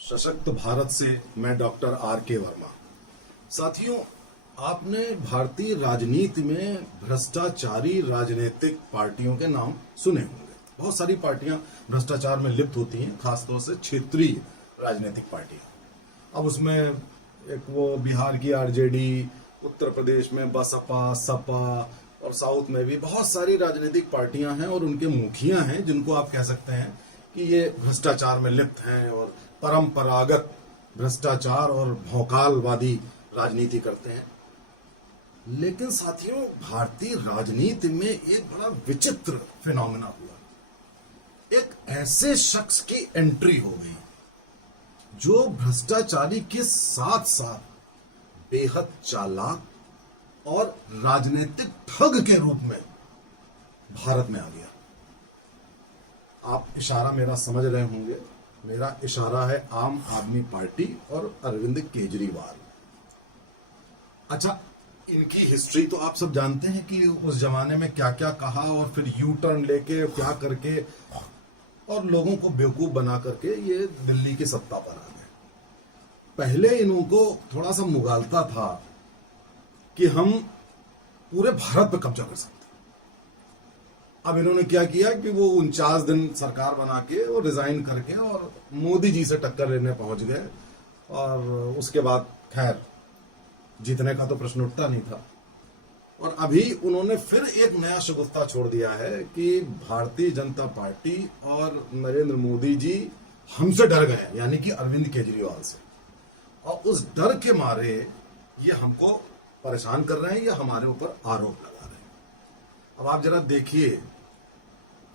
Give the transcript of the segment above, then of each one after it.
सशक्त भारत से मैं डॉक्टर R.K. वर्मा। साथियों, आपने भारतीय राजनीति में भ्रष्टाचारी राजनीतिक पार्टियों के नाम सुने होंगे। बहुत सारी पार्टियां भ्रष्टाचार में लिप्त होती हैं, खासतौर से क्षेत्रीय राजनीतिक पार्टियां। अब उसमें एक वो बिहार की आरजेडी, उत्तर प्रदेश में बसपा, सपा और साउथ में भी बहुत सारी राजनीतिक पार्टियां हैं और उनके मुखिया हैं जिनको आप कह सकते हैं कि ये भ्रष्टाचार में लिप्त हैं और परंपरागत भ्रष्टाचार और भौकालवादी राजनीति करते हैं। लेकिन साथियों, भारतीय राजनीति में एक बड़ा विचित्र फिनोमेना हुआ। एक ऐसे शख्स की एंट्री हो गई जो भ्रष्टाचारी के साथ साथ बेहद चालाक और राजनीतिक ठग के रूप में भारत में आ गया। आप इशारा मेरा समझ रहे होंगे। मेरा इशारा है आम आदमी पार्टी और अरविंद केजरीवाल। अच्छा, इनकी हिस्ट्री तो आप सब जानते हैं कि उस जमाने में क्या क्या कहा और फिर यू टर्न लेके क्या करके और लोगों को बेवकूफ बना करके ये दिल्ली की सत्ता पर आ गए। पहले इनको थोड़ा सा मुगालता था कि हम पूरे भारत पर कब्जा कर सकते। अब इन्होंने क्या किया कि वो 49 दिन सरकार बना के और रिजाइन करके और मोदी जी से टक्कर लेने पहुंच गए। और उसके बाद खैर जीतने का तो प्रश्न उठता नहीं था। और अभी उन्होंने फिर एक नया शगुफ्ता छोड़ दिया है कि भारतीय जनता पार्टी और नरेंद्र मोदी जी हमसे डर गए, यानी कि अरविंद केजरीवाल से, और उस डर के मारे ये हमको परेशान कर रहे हैं या हमारे ऊपर आरोप लगा रहे हैं। अब आप जरा देखिए,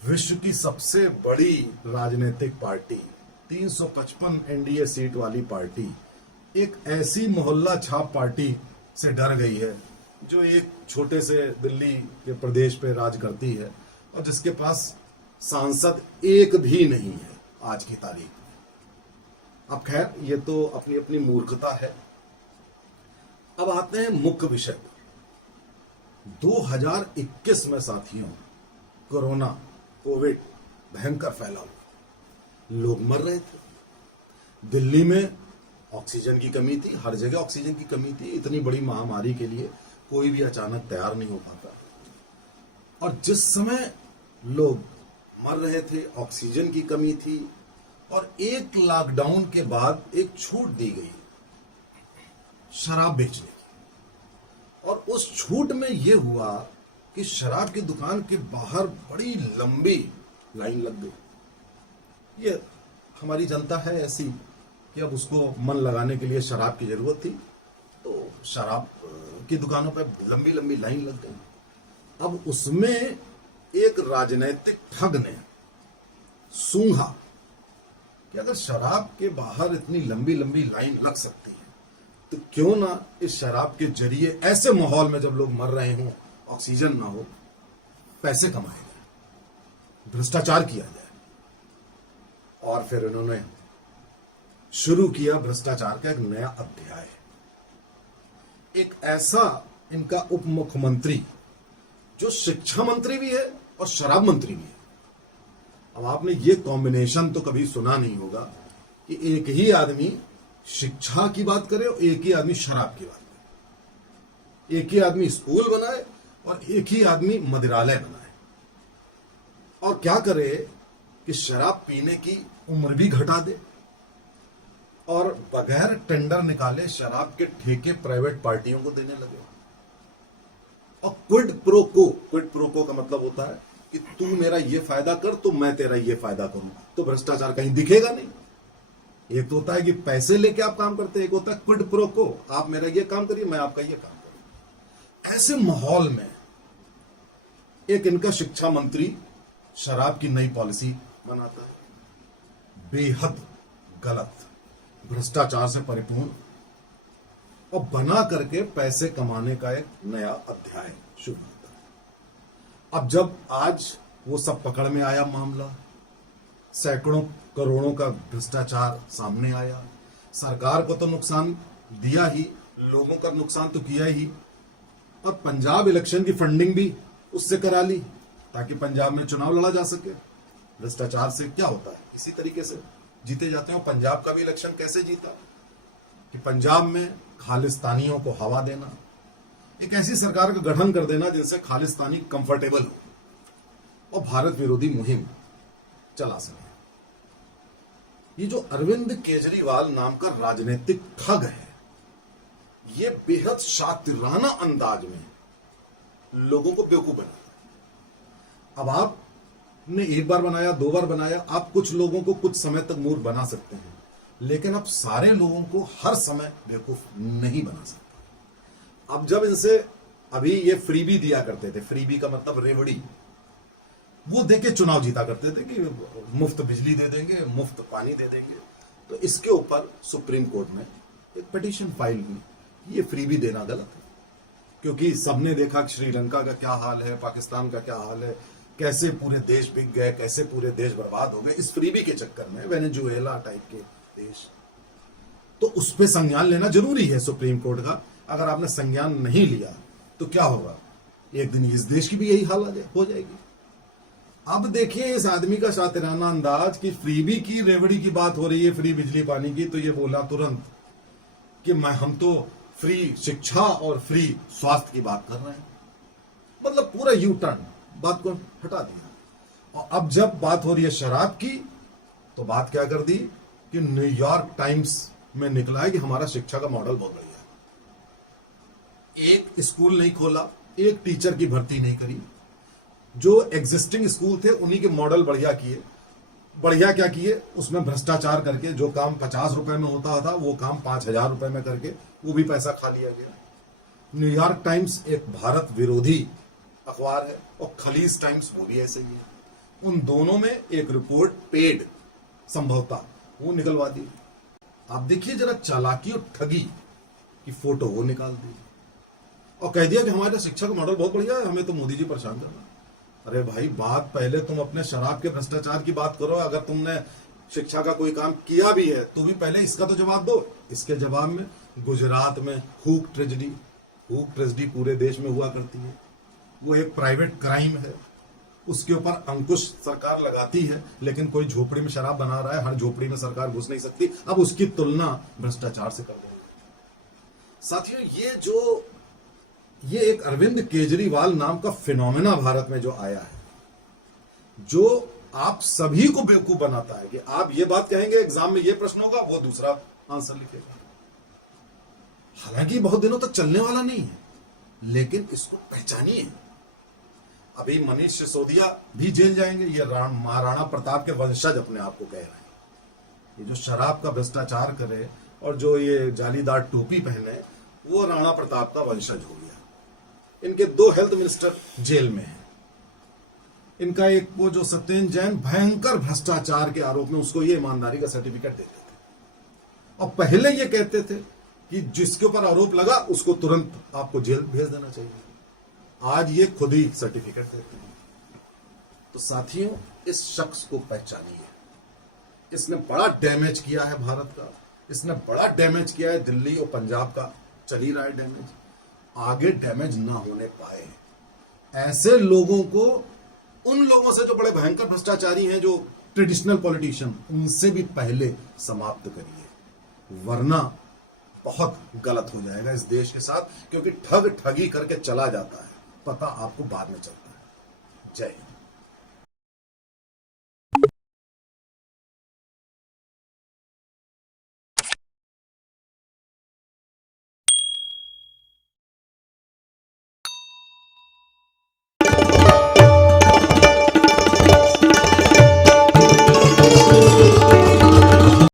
विश्व की सबसे बड़ी राजनीतिक पार्टी, 355 एनडीए सीट वाली पार्टी, एक ऐसी मोहल्ला छाप पार्टी से डर गई है जो एक छोटे से दिल्ली के प्रदेश पे राज करती है और जिसके पास सांसद एक भी नहीं है आज की तारीख में। अब खैर, ये तो अपनी अपनी मूर्खता है। अब आते हैं मुख्य विषय पर। 2021 में साथियों, कोरोना, कोविड भयंकर फैला हुआ, लोग मर रहे थे। दिल्ली में ऑक्सीजन की कमी थी, हर जगह ऑक्सीजन की कमी थी। इतनी बड़ी महामारी के लिए कोई भी अचानक तैयार नहीं हो पाता। और जिस समय लोग मर रहे थे, ऑक्सीजन की कमी थी, और एक लॉकडाउन के बाद एक छूट दी गई शराब बेचने की। और उस छूट में यह हुआ कि शराब की दुकान के बाहर बड़ी लंबी लाइन लग गई। ये हमारी जनता है ऐसी कि अब उसको मन लगाने के लिए शराब की जरूरत थी, तो शराब की दुकानों पर लंबी लंबी लाइन लग गई। अब उसमें एक राजनीतिक ठग ने सूंघा कि अगर शराब के बाहर इतनी लंबी लंबी लाइन लग सकती है तो क्यों ना इस शराब के जरिए ऐसे माहौल में जब लोग मर रहे हों, ऑक्सीजन ना हो, पैसे कमाए जाए, भ्रष्टाचार किया जाए। और फिर इन्होंने शुरू किया भ्रष्टाचार का एक नया अध्याय। एक ऐसा इनका उप मुख्यमंत्री जो शिक्षा मंत्री भी है और शराब मंत्री भी है। अब आपने ये कॉम्बिनेशन तो कभी सुना नहीं होगा कि एक ही आदमी शिक्षा की बात करे और एक ही आदमी शराब की बात करे, एक ही आदमी स्कूल बनाए और एक ही आदमी मदिरालय बनाए, और क्या करे कि शराब पीने की उम्र भी घटा दे और बगैर टेंडर निकाले शराब के ठेके प्राइवेट पार्टियों को देने लगे। और क्विड प्रो को का मतलब होता है कि तू मेरा ये फायदा कर तो मैं तेरा ये फायदा करूं, तो भ्रष्टाचार कहीं दिखेगा नहीं। एक तो होता है कि पैसे लेके आप काम करते हैं, एक होता है क्विड प्रो को, आप मेरा ये काम करिए, मैं आपका ये काम करूं। ऐसे माहौल में एक इनका शिक्षा मंत्री शराब की नई पॉलिसी बनाता है, बेहद गलत, भ्रष्टाचार से परिपूर्ण, और बना करके पैसे कमाने का एक नया अध्याय शुरू होता है। अब जब आज वो सब पकड़ में आया मामला, सैकड़ों करोड़ों का भ्रष्टाचार सामने आया, सरकार को तो नुकसान दिया ही, लोगों का नुकसान तो किया ही, और पंजाब इलेक्शन की फंडिंग भी उससे करा ली ताकि पंजाब में चुनाव लड़ा जा सके। भ्रष्टाचार से क्या होता है, इसी तरीके से जीते जाते हैं। पंजाब का भी इलेक्शन कैसे जीता कि पंजाब में खालिस्तानियों को हवा देना, एक ऐसी सरकार का गठन कर देना जिनसे खालिस्तानी कंफर्टेबल हो और भारत विरोधी मुहिम चला सके। ये जो अरविंद केजरीवाल नाम का राजनीतिक ठग है, ये बेहद शातिराना अंदाज में लोगों को बेवकूफ बनाता है। अब आपने एक बार बनाया, दो बार बनाया, आप कुछ लोगों को कुछ समय तक मूर्ख बना सकते हैं, लेकिन आप सारे लोगों को हर समय बेवकूफ नहीं बना सकते। अब जब इनसे अभी ये फ्रीबी दिया करते थे, फ्रीबी का मतलब रेवड़ी, वो देके चुनाव जीता करते थे कि मुफ्त बिजली दे देंगे, मुफ्त पानी दे देंगे। तो इसके ऊपर सुप्रीम कोर्ट ने एक पिटीशन फाइल की, ये फ्रीबी देना गलत है, क्योंकि सबने देखा कि श्रीलंका का क्या हाल है, पाकिस्तान का क्या हाल है, कैसे पूरे देश बिक गए, कैसे पूरे देश बर्बाद हो गए इस फ्रीबी के चक्कर में, वेनेजुएला टाइप के देश। तो उस पर संज्ञान लेना जरूरी है सुप्रीम कोर्ट का। अगर आपने संज्ञान नहीं लिया तो क्या होगा, एक दिन इस देश की भी यही हालत हो जाएगी। अब देखिए इस आदमी का शातिराना अंदाज कि फ्रीबी की, रेवड़ी की बात हो रही है, फ्री बिजली पानी की, तो ये बोला तुरंत कि हम तो फ्री शिक्षा और फ्री स्वास्थ्य की बात कर रहे हैं। मतलब पूरा यू टर्न, बात को हटा दिया। और अब जब बात हो रही है शराब की, तो बात क्या कर दी कि न्यूयॉर्क टाइम्स में निकला है कि हमारा शिक्षा का मॉडल बहुत बढ़िया है। एक स्कूल नहीं खोला, एक टीचर की भर्ती नहीं करी, जो एग्जिस्टिंग स्कूल थे उन्हीं के मॉडल बढ़िया किए। बढ़िया क्या किए, उसमें भ्रष्टाचार करके जो काम 50 रुपए में होता था वो काम 5,000 रुपए में करके वो भी पैसा खा लिया गया। न्यूयॉर्क टाइम्स एक भारत विरोधी अखबार है और खलीज टाइम्स वो भी ऐसे ही है। उन दोनों में एक रिपोर्ट पेड संभवतः वो निकलवा दी। आप देखिए जरा चालाकी और ठगी की फोटो वो निकाल दी और कह दिया कि हमारा शिक्षा का मॉडल बहुत बढ़िया है, हमें तो मोदी जी परेशान कर रहे हैं। अरे भाई, बात पहले तुम अपने शराब के भ्रष्टाचार की बात करो। अगर तुमने शिक्षा का कोई काम किया भी है तो भी पहले इसका तो जवाब दो। इसके जवाब में गुजरात में हुक ट्रेजेडी पूरे देश में हुआ करती है, वो एक प्राइवेट क्राइम है, उसके ऊपर अंकुश सरकार लगाती है, लेकिन कोई झोपड़ी में शराब बना रहा है, हर झोपड़ी में सरकार घुस नहीं सकती। अब उसकी तुलना भ्रष्टाचार से कर देंगे। साथियों, ये एक अरविंद केजरीवाल नाम का फिनोमेना भारत में जो आया है, जो आप सभी को बेवकूफ बनाता है कि आप ये बात कहेंगे एग्जाम में ये प्रश्न होगा, वो दूसरा आंसर लिखेगा। हालांकि बहुत दिनों तक चलने वाला नहीं है, लेकिन इसको पहचानिए। अभी मनीष सिसोदिया भी जेल जाएंगे, ये महाराणा प्रताप के वंशज अपने आप को कह रहे हैं। ये जो शराब का भ्रष्टाचार करे और जो ये जालीदार टोपी पहने, वो राणा प्रताप का वंशज हो गया। इनके 2 हेल्थ मिनिस्टर जेल में हैं। इनका एक वो जो सत्येंद्र जैन भयंकर भ्रष्टाचार के आरोप में, उसको ये ईमानदारी का सर्टिफिकेट देते थे और पहले ये कहते थे कि जिसके ऊपर आरोप लगा उसको तुरंत आपको जेल भेज देना चाहिए। आज ये खुद ही सर्टिफिकेट देते हैं। तो साथियों, इस शख्स को पहचानिए। इसने बड़ा डैमेज किया है भारत का, इसने बड़ा डैमेज किया है दिल्ली और पंजाब का, चल ही रहा है डैमेज, आगे डैमेज ना होने पाए। ऐसे लोगों को, उन लोगों से जो बड़े भयंकर भ्रष्टाचारी हैं, जो ट्रेडिशनल पॉलिटिशियन, उनसे भी पहले समाप्त करिए, वरना बहुत गलत हो जाएगा इस देश के साथ। क्योंकि ठगी करके चला जाता है, पता आपको बाद में चलता है। जय हिंद।